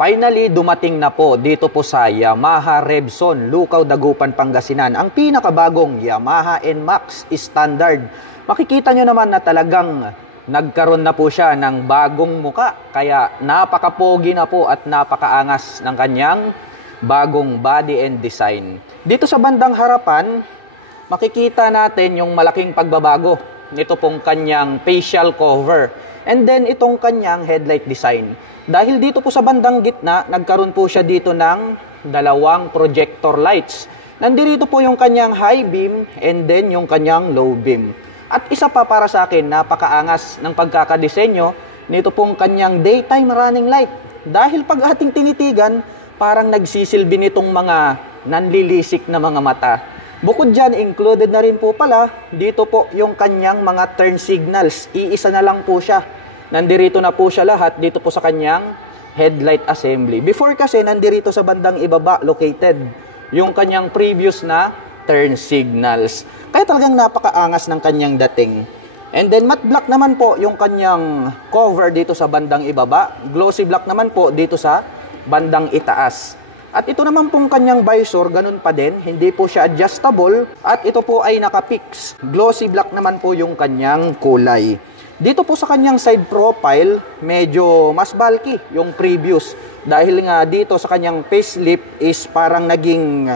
Finally, dumating na po dito po sa Yamaha Revson, Lucao, Dagupan, Pangasinan, ang pinakabagong Yamaha NMAX Standard. Makikita nyo naman na talagang nagkaroon na po siya ng bagong muka. Kaya napaka-pogi na po at napakaangas ng kanyang bagong body and design. Dito sa bandang harapan, makikita natin yung malaking pagbabago nito pong kanyang facial cover. And then itong kanyang headlight design. Dahil dito po sa bandang gitna, nagkaroon po siya dito ng dalawang projector lights. Nandito po yung kanyang high beam and then yung kanyang low beam. At isa pa para sa akin, napakaangas ng pagkakadesenyo nito pong kanyang daytime running light. Dahil pag ating tinitigan, parang nagsisilbi nitong mga nanlilisik na mga mata. Bukod dyan, included na rin po pala, dito po yung kanyang mga turn signals. Iisa na lang po siya. Nandirito na po siya lahat dito po sa kanyang headlight assembly. Before kasi, nandirito sa bandang ibaba located yung kanyang previous na turn signals. Kaya talagang napakaangas ng kanyang dating. And then matte black naman po yung kanyang cover dito sa bandang ibaba. Glossy black naman po dito sa bandang itaas. At ito naman pong kanyang visor, ganun pa din. Hindi po siya adjustable. At ito po ay naka-fix. Glossy black naman po yung kanyang kulay. Dito po sa kanyang side profile, medyo mas bulky yung previous. Dahil nga dito sa kanyang facelift is parang naging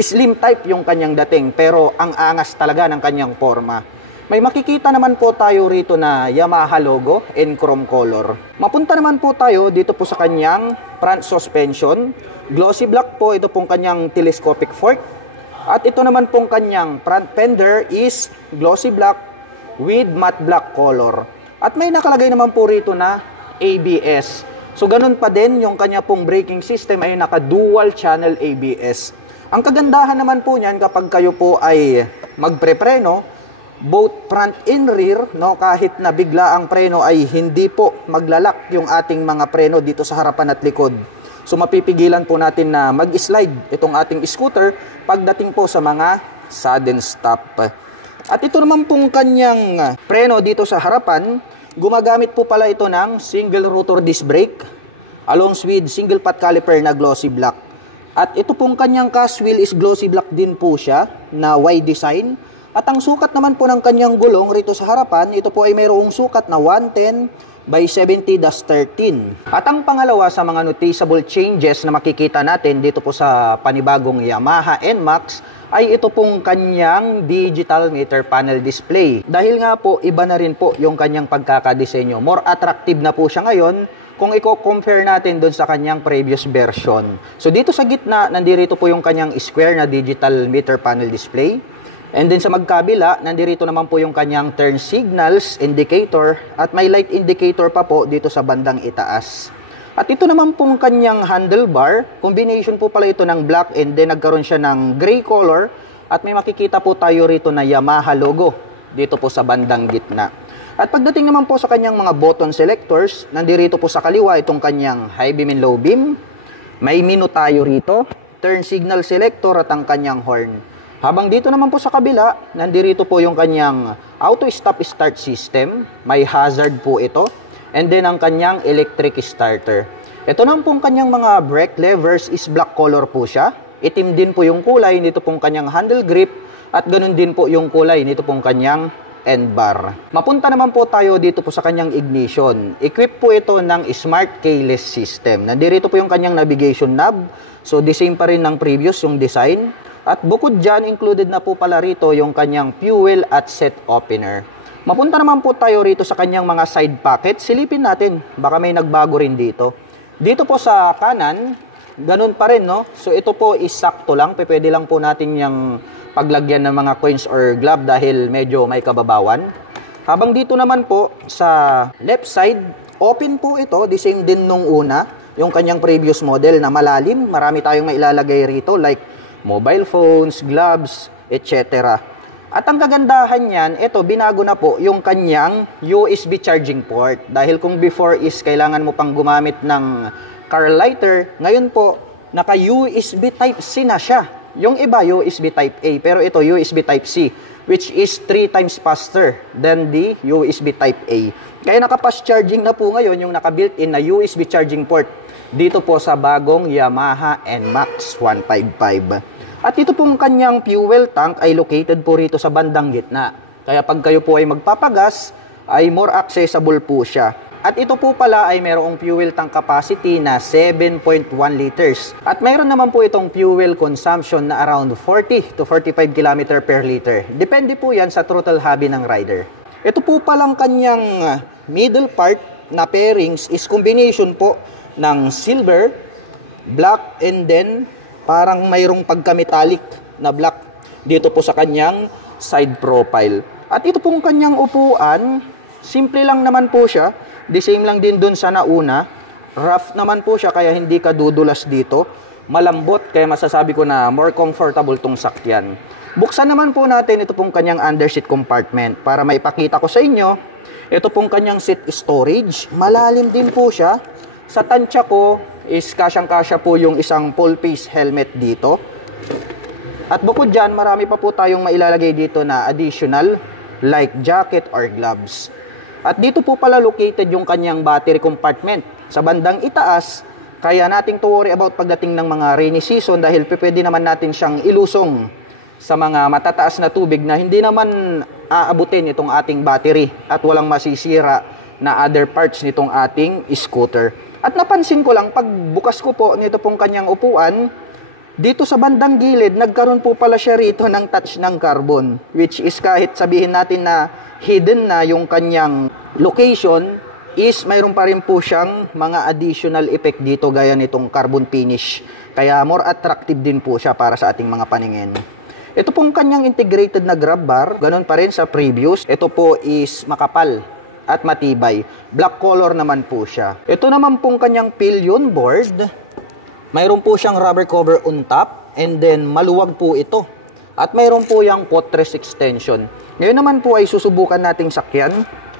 slim type yung kanyang dating. Pero ang angas talaga ng kanyang forma. May makikita naman po tayo rito na Yamaha logo in chrome color. Mapunta naman po tayo dito po sa kanyang front suspension. Glossy black po ito pong kanyang telescopic fork. At ito naman pong kanyang front fender is glossy black with matte black color. At may nakalagay naman po rito na ABS. So ganun pa din yung kanya pong braking system ay naka dual channel ABS. Ang kagandahan naman po niyan kapag kayo po ay magprepreno, both front and rear, no, kahit na bigla ang preno ay hindi po maglalak yung ating mga preno dito sa harapan at likod. So mapipigilan po natin na mag-slide itong ating scooter pagdating po sa mga sudden stop. At ito naman pong kanyang preno dito sa harapan, gumagamit po pala ito ng single rotor disc brake along with single pot caliper na glossy black. At ito pong kanyang cast wheel is glossy black din po siya na Y design. At ang sukat naman po ng kanyang gulong rito sa harapan, ito po ay mayroong sukat na 110 by 70-13. At ang pangalawa sa mga noticeable changes na makikita natin dito po sa panibagong Yamaha NMAX ay ito pong kanyang digital meter panel display. Dahil nga po, iba na rin po yung kanyang pagkakadesenyo. More attractive na po siya ngayon kung i-compare natin doon sa kanyang previous version. So dito sa gitna, nandirito po yung kanyang square na digital meter panel display. And then sa magkabila, nandirito naman po yung kanyang turn signals indicator at may light indicator pa po dito sa bandang itaas. At ito naman pong kanyang handlebar, combination po pala ito ng black and then nagkaroon siya ng gray color at may makikita po tayo rito na Yamaha logo dito po sa bandang gitna. At pagdating naman po sa kanyang mga button selectors, nandirito po sa kaliwa itong kanyang high beam and low beam. May menu tayo rito, turn signal selector at ang kanyang horn. Habang dito naman po sa kabila, nandirito po yung kanyang auto stop start system. May hazard po ito. And then ang kanyang electric starter. Ito naman pong kanyang mga brake levers is black color po siya. Itim din po yung kulay nito pong kanyang handle grip. At ganun din po yung kulay nito pong kanyang end bar. Mapunta naman po tayo dito po sa kanyang ignition. Equip po ito ng smart keyless system. Nandirito po yung kanyang navigation knob. So the same pa rin ng previous yung design. At bukod dyan, included na po pala rito yung kanyang fuel at set opener. Mapunta naman po tayo rito sa kanyang mga side pocket. Silipin natin, baka may nagbago rin dito. Dito po sa kanan, ganun pa rin, no? So ito po is sakto lang. Pwede lang po natin yung paglagyan ng mga coins or glove dahil medyo may kababawan. Habang dito naman po sa left side, open po ito. The same din nung una, yung kanyang previous model na malalim. Marami tayong mailalagay rito like mobile phones, gloves, etc. At ang kagandahan niyan, ito binago na po yung kanyang USB charging port. Dahil kung before is kailangan mo pang gumamit ng car lighter, ngayon po naka USB Type-C na siya. Yung iba USB Type-A, pero ito USB Type-C. which is 3 times faster than the USB Type-A. Kaya naka-fast charging na po ngayon yung naka-built-in na USB charging port dito po sa bagong Yamaha NMAX 155. At ito pong kanyang fuel tank ay located po rito sa bandang gitna. Kaya pag kayo po ay magpapagas, ay more accessible po siya. At ito po pala ay mayroong fuel tank capacity na 7.1 liters. At mayroon naman po itong fuel consumption na around 40 to 45 km per liter. Depende po yan sa throttle hobby ng rider. Ito po palang kanyang middle part na pairings is combination po ng silver, black, and then parang mayroong pagka-metallic na black dito po sa kanyang side profile. At ito pong kanyang upuan, simple lang naman po siya. The same lang din dun sa nauna. Rough naman po siya kaya hindi ka dudulas dito. Malambot kaya masasabi ko na more comfortable tong sakyan. Buksan naman po natin ito pong kanyang underseat compartment para maipakita ko sa inyo. Ito pong kanyang seat storage. Malalim din po siya. Sa tansya ko is kasyang-kasya po yung isang full face helmet dito. At bukod dyan, marami pa po tayong mailalagay dito na additional like jacket or gloves. At dito po pala located yung kanyang battery compartment sa bandang itaas. Kaya nating to worry about pagdating ng mga rainy season dahil pwede naman natin siyang ilusong sa mga matataas na tubig na hindi naman aabutin itong ating battery at walang masisira na other parts nitong ating scooter. At napansin ko lang, pagbukas ko po nito pong kanyang upuan, dito sa bandang gilid, nagkaroon po pala siya rito ng touch ng carbon. Which is kahit sabihin natin na hidden na yung kanyang location, is mayroon pa rin po siyang mga additional effect dito gaya nitong carbon finish. Kaya more attractive din po siya para sa ating mga paningin. Ito pong kanyang integrated na grab bar, ganun pa rin sa previous. Ito po is makapal at matibay. Black color naman po siya. Ito naman pong kanyang pillion board. Mayroon po siyang rubber cover on top and then maluwag po ito. At mayroon po yung footrest extension. Ngayon naman po ay susubukan nating sakyan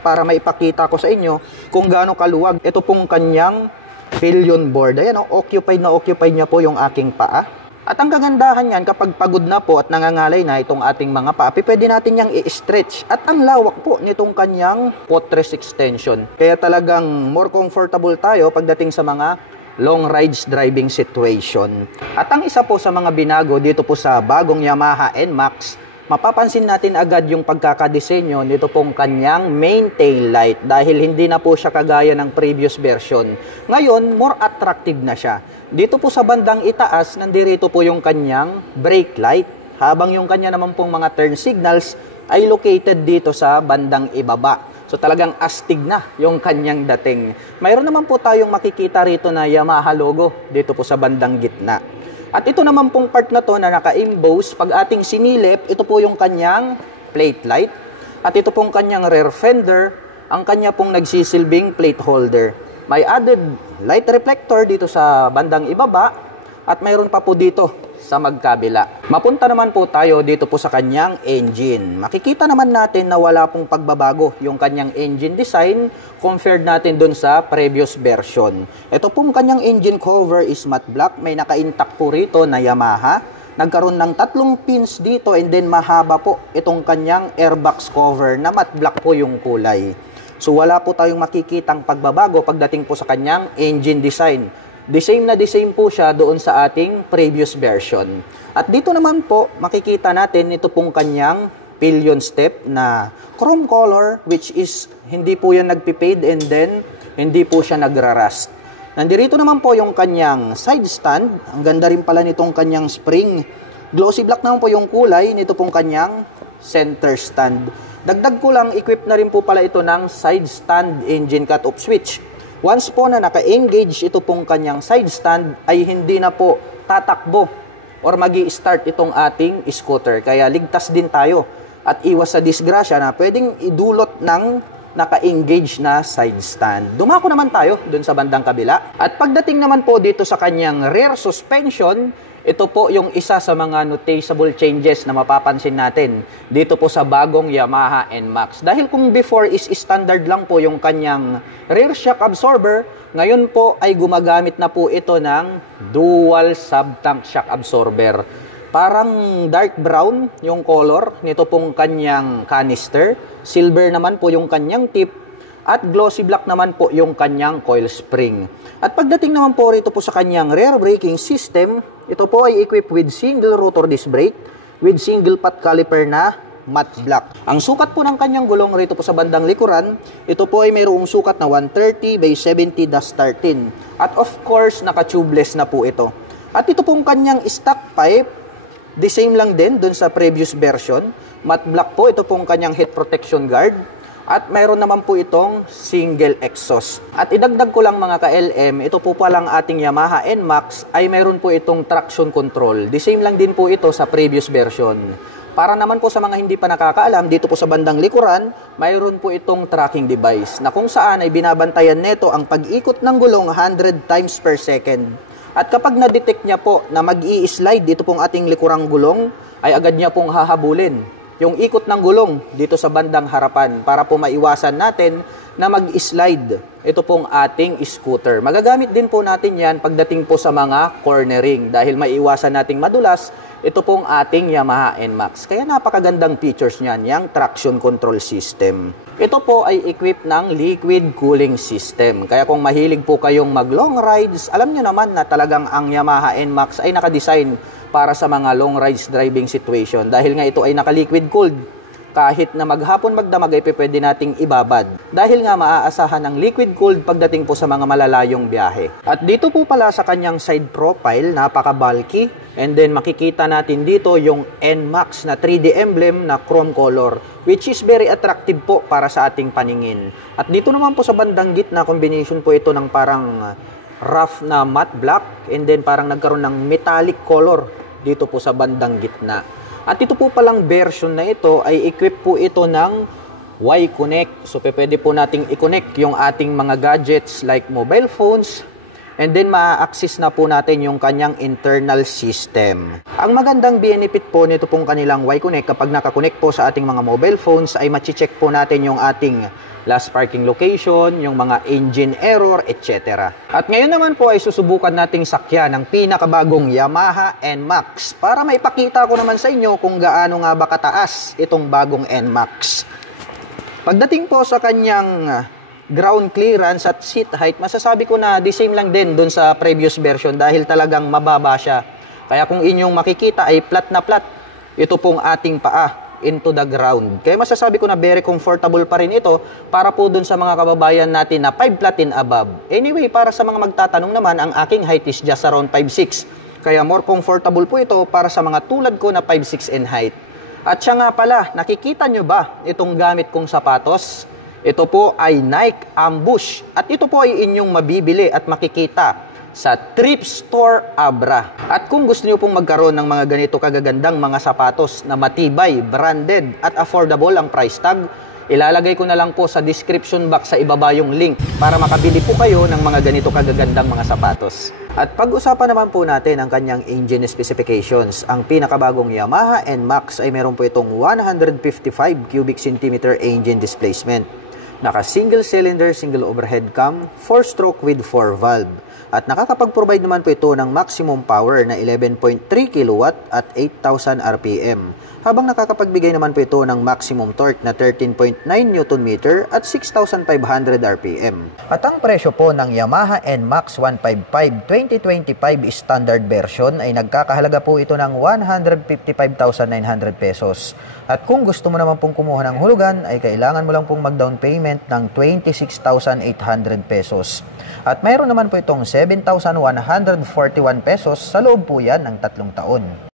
para maipakita ko sa inyo kung gaano kaluwag. Ito pong kanyang pillion board. Ayan, occupied na occupied niya po yung aking paa. At ang kagandahan yan, kapag pagod na po at nangangalay na itong ating mga paa, pwede natin yang i-stretch. At ang lawak po nitong kanyang footrest extension. Kaya talagang more comfortable tayo pagdating sa mga long rides driving situation. At ang isa po sa mga binago dito po sa bagong Yamaha NMAX, mapapansin natin agad yung pagkakadesenyo nito pong kanyang main tail light dahil hindi na po siya kagaya ng previous version. Ngayon, more attractive na siya. Dito po sa bandang itaas, nandirito po yung kanyang brake light, habang yung kanya naman pong mga turn signals ay located dito sa bandang ibaba. So talagang astig na yung kanyang dating. Mayroon naman po tayong makikita rito na Yamaha logo dito po sa bandang gitna. At ito naman pong part na to na naka-emboss, pag ating sinilip, ito po yung kanyang plate light. At ito pong kanyang rear fender, ang kanya pong nagsisilbing plate holder. May added light reflector dito sa bandang ibaba at mayroon pa po dito sa magkabila. Mapunta naman po tayo dito po sa kanyang engine. Makikita naman natin na wala pong pagbabago yung kanyang engine design compared natin dun sa previous version. Ito pong kanyang engine cover is matte black. May naka-intact po rito na Yamaha. Nagkaroon ng 3 pins dito and then mahaba po itong kanyang airbox cover na matte black po yung kulay. So wala po tayong makikitang pagbabago pagdating po sa kanyang engine design. The same po siya doon sa ating previous version. At dito naman po, makikita natin ito pong kanyang pillion step na chrome color, which is hindi po yan nagpipade and then hindi po siya nagrarust. Nandito naman po yung kanyang side stand. Ang ganda rin pala nitong kanyang spring. Glossy black naman po yung kulay nito pong kanyang center stand. Dagdag ko lang, equip na rin po pala ito ng side stand engine cut-off switch. Once po na naka-engage ito pong kanyang side stand, ay hindi na po tatakbo or magi-start itong ating scooter. Kaya ligtas din tayo at iwas sa disgrasya na pwedeng idulot ng naka-engage na side stand. Dumako naman tayo dun sa bandang kabila. At pagdating naman po dito sa kanyang rear suspension, ito po yung isa sa mga noticeable changes na mapapansin natin dito po sa bagong Yamaha NMAX. Dahil kung before is standard lang po yung kanyang rear shock absorber, ngayon po ay gumagamit na po ito ng dual sub-tank shock absorber. Parang dark brown yung color nito pong kanyang canister. Silver naman po yung kanyang tip. At glossy black naman po yung kanyang coil spring. At pagdating naman po rito po sa kanyang rear braking system, ito po ay equipped with single rotor disc brake with single pot caliper na matte black. Ang sukat po ng kanyang gulong rito po sa bandang likuran, ito po ay mayroong sukat na 130 by 70-13. At of course, naka-tubeless na po ito. At ito pong kanyang stock pipe, the same lang din dun sa previous version. Matte black po, ito pong kanyang head protection guard. At mayroon naman po itong single exhaust. At idagdag ko lang mga ka-LM, ito po palang ating Yamaha NMAX ay mayroon po itong traction control. The same lang din po ito sa previous version. Para naman po sa mga hindi pa nakakaalam, dito po sa bandang likuran, mayroon po itong tracking device na kung saan ay binabantayan nito ang pag-ikot ng gulong 100 times per second. At kapag na-detect niya po na mag-i-slide dito pong ating likurang gulong, ay agad niya pong hahabulin yung ikot ng gulong dito sa bandang harapan para po maiwasan natin na mag-slide ito pong ating scooter. Magagamit din po natin yan pagdating po sa mga cornering dahil maiwasan nating madulas ito pong ating Yamaha NMAX. Kaya napakagandang features niyan, yung traction control system. Ito po ay equipped ng liquid cooling system. Kaya kung mahilig po kayong mag long rides, alam nyo naman na talagang ang Yamaha NMAX ay nakadesign para sa mga long rides driving situation. Dahil nga ito ay naka-liquid cooled. Kahit na maghapon magdamag ay pwede nating ibabad. Dahil nga maaasahan ng liquid cooled pagdating po sa mga malalayong biyahe. At dito po pala sa kanyang side profile, napaka-bulky. And then makikita natin dito yung NMAX na 3D emblem na chrome color, which is very attractive po para sa ating paningin. At dito naman po sa bandang gitna, combination po ito ng parang rough na matte black and then parang nagkaroon ng metallic color dito po sa bandang gitna. At ito po palang version na ito ay equipped po ito ng Y-Connect. So pwede po nating i-connect yung ating mga gadgets like mobile phones. And then, ma-access na po natin yung kanyang internal system. Ang magandang benefit po nito pong kanilang Y-Connect, kapag nakakonect po sa ating mga mobile phones, ay ma-check po natin yung ating last parking location, yung mga engine error, etc. At ngayon naman po ay susubukan nating sakyan ng pinakabagong Yamaha NMAX para maipakita ko naman sa inyo kung gaano nga ba kataas itong bagong NMAX. Pagdating po sa kanyang ground clearance at seat height, masasabi ko na the same lang din dun sa previous version dahil talagang mababa siya. Kaya kung inyong makikita ay flat na flat ito pong ating paa into the ground. Kaya masasabi ko na very comfortable pa rin ito para po dun sa mga kababayan natin na 5 flat and above. Anyway, para sa mga magtatanong naman, ang aking height is just around 5'6". Kaya more comfortable po ito para sa mga tulad ko na 5'6" in height. At siya nga pala, nakikita nyo ba itong gamit kong sapatos? Ito po ay Nike Ambush at ito po ay inyong mabibili at makikita sa Thrift Store Abra. At kung gusto niyo pong magkaroon ng mga ganito kagagandang mga sapatos na matibay, branded at affordable ang price tag, ilalagay ko na lang po sa description box sa ibaba yung link para makabili po kayo ng mga ganito kagagandang mga sapatos. At pag-usapan naman po natin ang kanyang engine specifications. Ang pinakabagong Yamaha NMAX ay meron po itong 155 cubic centimeter engine displacement. Naka single cylinder, single overhead cam, 4-stroke with 4 valve. At nakakapag-provide naman po ito ng maximum power na 11.3 kW at 8,000 RPM. Habang nakakapagbigay naman po ito ng maximum torque na 13.9 Nm at 6,500 RPM. At ang presyo po ng Yamaha NMAX 155 2025 standard version ay nagkakahalaga po ito ng 155,900 pesos. At kung gusto mo naman pong kumuha ng hulugan ay kailangan mo lang pong mag-down payment ng 26,800 pesos. At mayroon naman po itong 7,141 pesos sa loob po yan ng 3 taon.